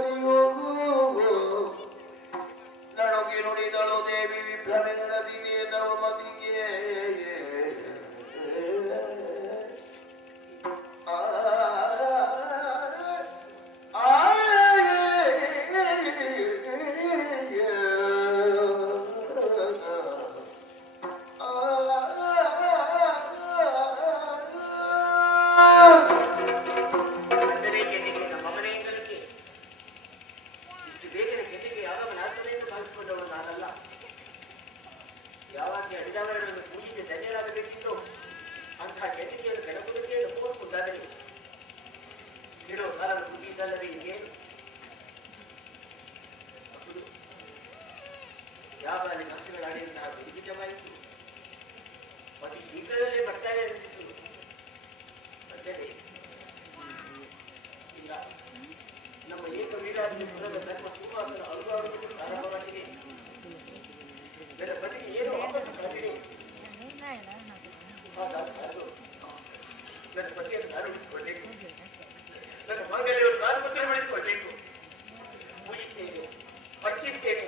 ಪತಿಯೋ ನಡುಗಿ ನುಡಿದಳು ದೇವಿ ವಿಭ್ರಮೆ ನಡೆಸಿದೆ ನವಮತಿಗೆ ನಮ್ಮ ಏಕ ವೀರಾಜ್ಯ ಧರ್ಮ ಸುವಾಸನ ಅನುಭವಗಳು ಪ್ರಾರಂಭವಾಗಿದೆ. ನನ್ನ ಪತಿಗೆ ಏನು ಆಪತ್ತು ಕಾದಿದೆ, ನನ್ನ ಪತಿಯನ್ನು ನಾನು ಉಳಿಸಿಕೊಳ್ಳಬೇಕು, ನನ್ನ ಮಗಳನ್ನು ನಾನು ಮುದ್ರೆ ಮಾಡಿಸಿಕೊಳ್ಳಬೇಕು. ಮುಗಿಸ್ತೇನೆ, ಪಟ್ಟಿದ್ದೇನೆ.